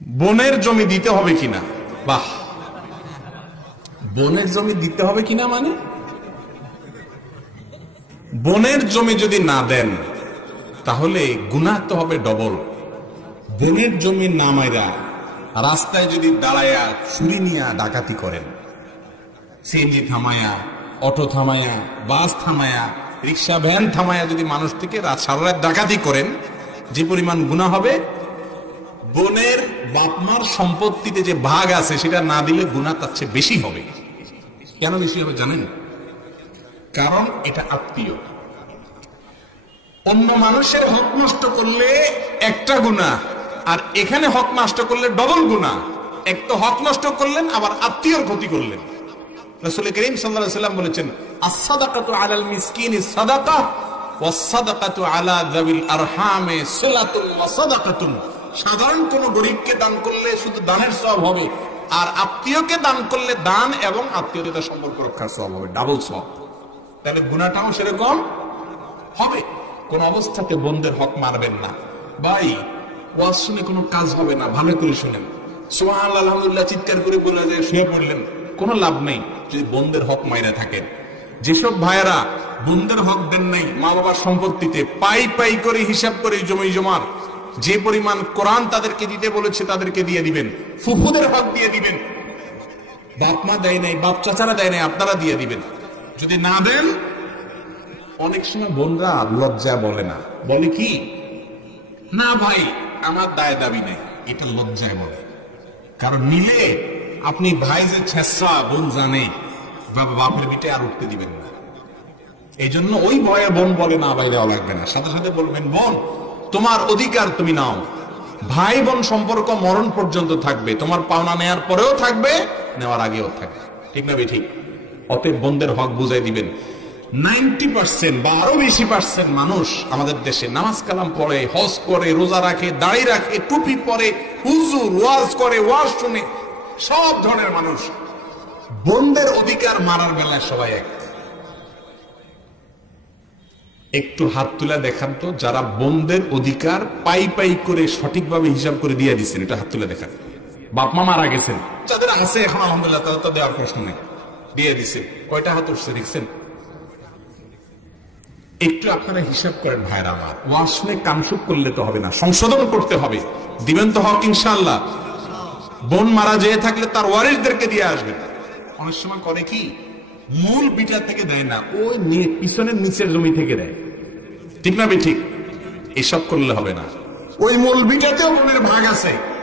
বনের জমি দিতে হবে কিনা? বাহ, বনের জমি দিতে হবে কিনা মানে বনের জমি যদি না দেন তাহলে গুনাহ তো হবে ডবল। বনের জমি না মাইরা রাস্তায় যদি দাঁড়ায়া ছুরি নিয়ে ডাকাতি করেন, সিএনজি থামায়া, অটো থামায়া, বাস থামায়া, রিক্সা ভ্যান থামায়া যদি মানুষ থেকে সারা রাত ডাকাতি করেন, যে পরিমাণ গুনাহ হবে, বনের বাপমার সম্পত্তিতে যে ভাগ আছে সেটা না দিলে গুনাহ তার চেয়ে বেশি হবে। কেন বেশি হবে জানেন? কারণ এটা আত্মীয়। অন্য মানুষের হক নষ্ট করলে একটা গুনাহ, আর এখানে হক নষ্ট করলে ডবল গুনাহ। এক তো হক নষ্ট করলেন, আবার আত্মীয়র ক্ষতি করলেন। রাসূল করিম সাল্লাল্লাহু আলাইহি ওয়াসাল্লাম বলেছেন, আস-সাদাকাতু আলাল মিসকিনি সাদাকা ওয়াস-সাদাকাতু আলা যাবিল আরহামে সিলাতুন ওয়া সাদাকাতুন। সাধারণ কোন গরীবকে দান করলে শুধু দানের সওয়াব হবে, আর আত্মীয়কে দান করলে দান এবং আত্মীয়তার সম্পর্ক রক্ষার সওয়াব হবে, ডাবল সওয়াব। তাহলে গুনাহটাও সেরকম হবে। কোন অবস্থাতে বন্ধের হক মারবেন না। ভাই, ওয়াজ শুনে কোনো কাজ হবে না, ভালো করে শুনেন। সুবহানাল্লাহ, আলহামদুলিল্লাহ চিৎকার করে বলে যে শুয়ে পড়লেন, কোনো লাভ নেই যদি বন্ধের হক মাইরা থাকেন। যেসব ভাইয়েরা বন্ধের হক দেন নাই, মা বাবার সম্পত্তিতে পাই পাই করে হিসাব করে জমি জমার যে পরিমাণ কোরআন তাদেরকে দিতে বলেছে তাদেরকে দিয়ে দিবেন। ফুফুদের হক দিয়ে দিবেন। বাপ মা দেয় নাই, বাপ চাচারা দেয় নাই, আপনারা দিয়ে দিবেন। যদি না দেন, অনেক সময় বোনরা লজ্জা বলে না, বলে কি, না ভাই আমার দায় দাবি নেই, এটা লজ্জায় বলে। কারণ নিলে আপনি ভাই যে ছেসা, বোন জানে, বাপের বিটে আর উঠতে দিবেন না। এই জন্য ওই ভয়ে বোন বলে না ভাই দেওয়া লাগবে না, সাথে সাথে বলবেন বোন তোমার অধিকার তুমি নাও। ভাই বোন সম্পর্ক মরণ পর্যন্ত থাকবে, তোমার পাওনা নেয়ার পরেও থাকবে, নেওয়ার আগেও থাকবে। ঠিক না ঠিক? অতএব বন্ধের হক বুঝাই দিবেন। 90% বা আরো বেশি % মানুষ আমাদের দেশে নামাজ কালাম পড়ে, হজ করে, রোজা রাখে, দাড়ি রাখে, টুপি পরে, হুজুর ওয়াজ করে, ওয়াজ শুনে, সব ধরনের মানুষ। বন্ধের অধিকার মারার বেলায় সবাই এক। একটু হাত তুলে দেখান তো যারা বন্ধের অধিকার পাই পাই করে সঠিকভাবে হিসাব করে দিয়ে দিচ্ছেন, এটা হাত তুলে দেখান। বাপ মা মারা গেছেন, যাদের আছে এখন আলহামদুলিল্লাহ, তাদের তো দেওয়ার প্রশ্ন নেই, দিয়ে দিছে। কয়টা হাত উঠছে দেখছেন? একটু আপনারা হিসাব করেন ভাইরা আমার। ওয়াজ শুনে কামসুক করলে তো হবে না, সংশোধন করতে হবে। দিবেন তো হক ইনশাআল্লাহ। বোন মারা যেয়ে থাকলে তার ওয়ারিসদেরকে দিয়ে আসবেন। অনেক সময় করে কি, মূল বিটা থেকে দেয় না, ওই পিছনের নিচের জমি থেকে দেয়। ঠিক না ঠিক? এসব করলে হবে না। ওই মূল বিটাতেও বোনের ভাগ আছে।